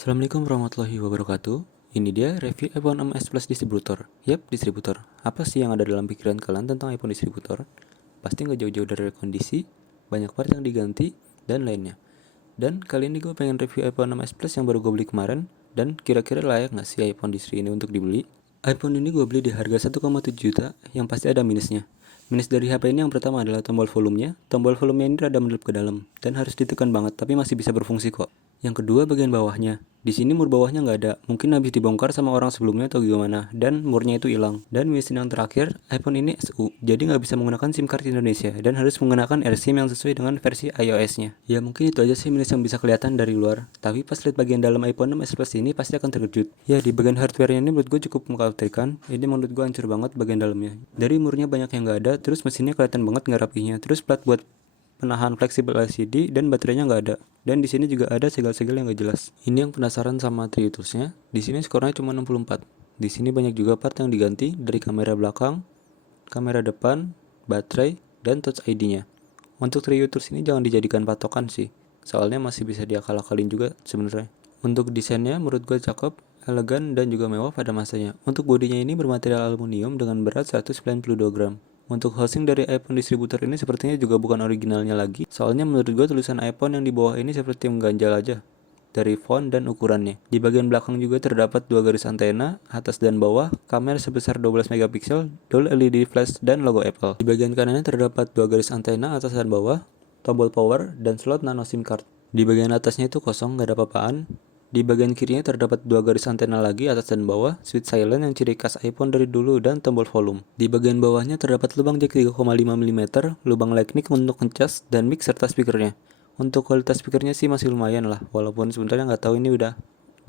Assalamualaikum warahmatullahi wabarakatuh. Ini dia review iPhone 6s Plus distributor. Yap, distributor. Apa sih yang ada dalam pikiran kalian tentang iPhone distributor? Pasti nggak jauh-jauh dari kondisi, banyak part yang diganti, dan lainnya. Dan kali ini gue pengen review iPhone 6s Plus yang baru gue beli kemarin. Dan kira-kira layak nggak sih iPhone distri ini untuk dibeli? iPhone ini gue beli di harga 1,7 juta, yang pasti ada minusnya. Minus dari HP ini yang pertama adalah tombol volumenya. Tombol volumenya ini rada mendep ke dalam, dan harus ditekan banget, tapi masih bisa berfungsi kok. Yang kedua bagian bawahnya. Di sini mur bawahnya nggak ada, mungkin habis dibongkar sama orang sebelumnya atau gimana, dan murnya itu hilang. Dan minus yang terakhir, iPhone ini SU, jadi nggak bisa menggunakan SIM card Indonesia, dan harus menggunakan eSIM yang sesuai dengan versi iOS-nya. Ya mungkin itu aja sih minus yang bisa kelihatan dari luar, tapi pas lihat bagian dalam iPhone 6s Plus ini pasti akan terkejut. Ya di bagian hardware-nya ini menurut gue cukup mengkhawatirkan, ini menurut gue hancur banget bagian dalamnya. Dari murnya banyak yang nggak ada, terus mesinnya kelihatan banget nggak rapihnya, terus plat buat penahan fleksibel LCD dan baterainya nggak ada. Dan di sini juga ada segel-segel yang nggak jelas. Ini yang penasaran sama Triutools-nya. Di sini skornya cuma 64. Di sini banyak juga part yang diganti dari kamera belakang, kamera depan, baterai, dan Touch ID-nya. Untuk Triutools ini jangan dijadikan patokan sih. Soalnya masih bisa diakal-akalin juga sebenarnya. Untuk desainnya menurut gue cakep, elegan, dan juga mewah pada masanya. Untuk bodinya ini bermaterial aluminium dengan berat 192 gram. Untuk housing dari iPhone distributor ini sepertinya juga bukan originalnya lagi. Soalnya menurut gue tulisan iPhone yang di bawah ini seperti mengganjal aja dari font dan ukurannya. Di bagian belakang juga terdapat dua garis antena, atas dan bawah, kamera sebesar 12 megapiksel, dual LED flash, dan logo Apple. Di bagian kanannya terdapat dua garis antena atas dan bawah, tombol power, dan slot nano SIM card. Di bagian atasnya itu kosong, nggak ada apa-apaan. Di bagian kirinya terdapat dua garis antena lagi atas dan bawah, switch silent yang ciri khas iPhone dari dulu, dan tombol volume. Di bagian bawahnya terdapat lubang jack 3,5 mm, lubang lightning untuk ngecas, dan mic serta speakernya. Untuk kualitas speakernya sih masih lumayan lah, walaupun sebenarnya nggak tahu ini udah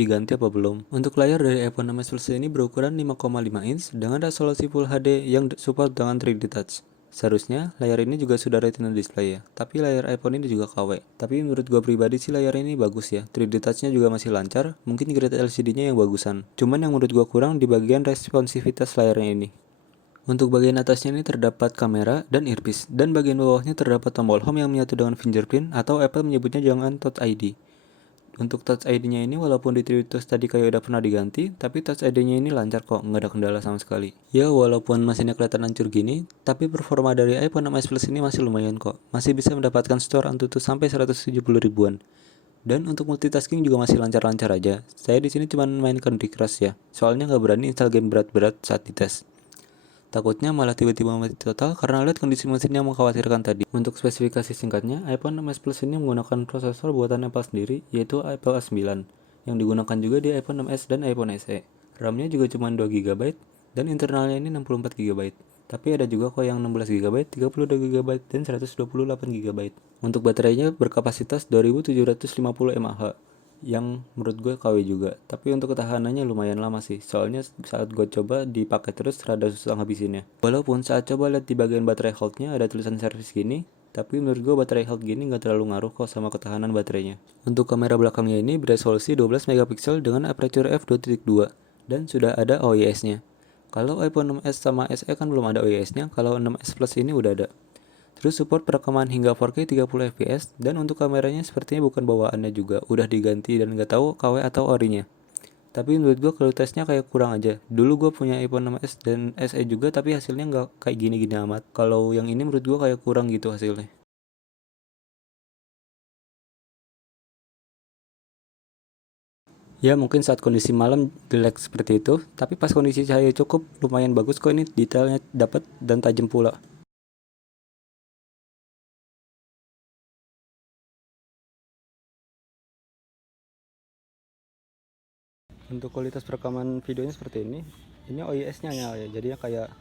diganti apa belum. Untuk layar dari iPhone 6s Plus ini berukuran 5,5 inch dengan resolusi Full HD yang support dengan 3D Touch. Seharusnya layar ini juga sudah retina display ya, tapi layar iPhone ini juga KW. Tapi menurut gua pribadi sih layar ini bagus ya, 3D touch-nya juga masih lancar, mungkin grade LCD-nya yang bagusan. Cuman yang menurut gua kurang di bagian responsivitas layarnya ini. Untuk bagian atasnya ini terdapat kamera dan earpiece, dan bagian bawahnya terdapat tombol home yang menyatu dengan fingerprint atau Apple menyebutnya dengan Touch ID. Untuk Touch ID-nya ini walaupun di Tritus tadi kayak udah pernah diganti, tapi Touch ID-nya ini lancar kok, nggak ada kendala sama sekali. Ya walaupun mesinnya kelihatan hancur gini, tapi performa dari iPhone 6s Plus ini masih lumayan kok. Masih bisa mendapatkan store Antutu sampai 170 ribuan. Dan untuk multitasking juga masih lancar-lancar aja. Saya di sini cuma main Candy Crush ya, soalnya nggak berani install game berat-berat saat dites. Takutnya malah tiba-tiba mati total karena lihat kondisi mesin yang mengkhawatirkan tadi. Untuk spesifikasi singkatnya, iPhone 6s Plus ini menggunakan prosesor buatan Apple sendiri, yaitu Apple A9, yang digunakan juga di iPhone 6s dan iPhone SE. RAM-nya juga cuma 2 GB, dan internalnya ini 64 GB. Tapi ada juga kok yang 16 GB, 32 GB, dan 128 GB. Untuk baterainya berkapasitas 2750 mAh, yang menurut gue KW juga, tapi untuk ketahanannya lumayan lama sih, soalnya saat gue coba dipakai terus rada susah ngabisinnya. Walaupun saat coba lihat di bagian baterai health-nya ada tulisan service gini, tapi menurut gue baterai health gini nggak terlalu ngaruh kok sama ketahanan baterainya. Untuk kamera belakangnya ini beresolusi 12 megapiksel dengan aperture f2.2 dan sudah ada OIS-nya. Kalau iPhone 6s sama SE kan belum ada OIS-nya, kalau 6s Plus ini udah ada. Terus support perekaman hingga 4K 30 fps, dan untuk kameranya sepertinya bukan bawaannya juga, udah diganti dan nggak tahu KW atau orinya. Tapi menurut gue kualitasnya kayak kurang aja. Dulu gue punya iPhone 6s dan SE juga, tapi hasilnya nggak kayak gini-gini amat. Kalau yang ini menurut gue kayak kurang gitu hasilnya. Ya mungkin saat kondisi malam jelek seperti itu, tapi pas kondisi cahaya cukup lumayan bagus kok, ini detailnya dapat dan tajam pula. Untuk kualitas perekaman videonya seperti ini. Ini OIS-nya nyala ya, jadinya kayak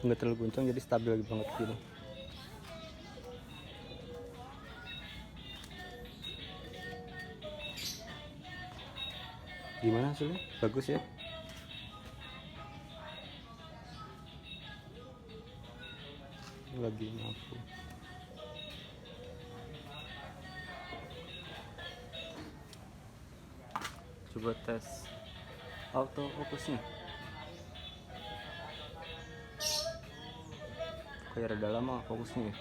nggak terlalu guncang, jadi stabil banget gitu. Gimana hasilnya? Bagus ya. Lagi mampu. Coba tes auto fokusnya. Kayak rada lama fokusnya ya.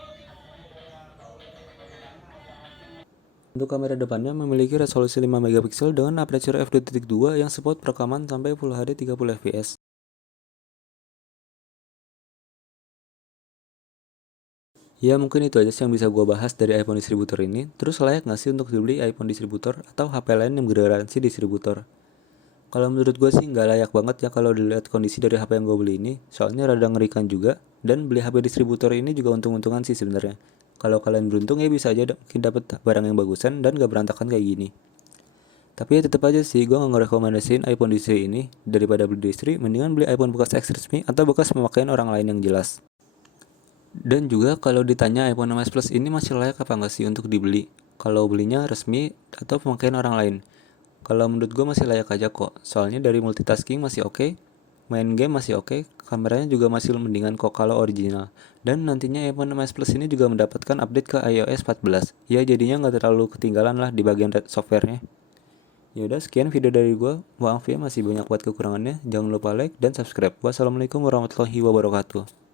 Untuk kamera depannya memiliki resolusi 5 megapiksel dengan aperture f2.2 yang support perekaman sampai Full HD 30 fps. Ya mungkin itu aja sih yang bisa gue bahas dari iPhone distributor ini. Terus layak nggak sih untuk dibeli iPhone distributor atau HP lain yang bergaransi distributor? Kalau menurut gue sih nggak layak banget ya kalau dilihat kondisi dari HP yang gue beli ini. Soalnya rada ngerikan juga. Dan beli HP distributor ini juga untung-untungan sih sebenarnya. Kalau kalian beruntung ya bisa aja mungkin dapat barang yang bagusan dan gak berantakan kayak gini. Tapi ya tetap aja sih gue gak ngerekomendasiin iPhone distri ini. Daripada beli distri, mendingan beli iPhone bekas X resmi atau bekas pemakaian orang lain yang jelas. Dan juga kalau ditanya iPhone 6s Plus ini masih layak apa nggak sih untuk dibeli? Kalau belinya resmi atau pemakaian orang lain? Kalau menurut gue masih layak aja kok. Soalnya dari multitasking masih oke, main game masih oke, kameranya juga masih mendingan kok kalau original. Dan nantinya iPhone 6s Plus ini juga mendapatkan update ke iOS 14. Ya jadinya nggak terlalu ketinggalan lah di bagian softwarenya. Yaudah sekian video dari gue. Maaf ya masih banyak buat kekurangannya. Jangan lupa like dan subscribe. Wassalamualaikum warahmatullahi wabarakatuh.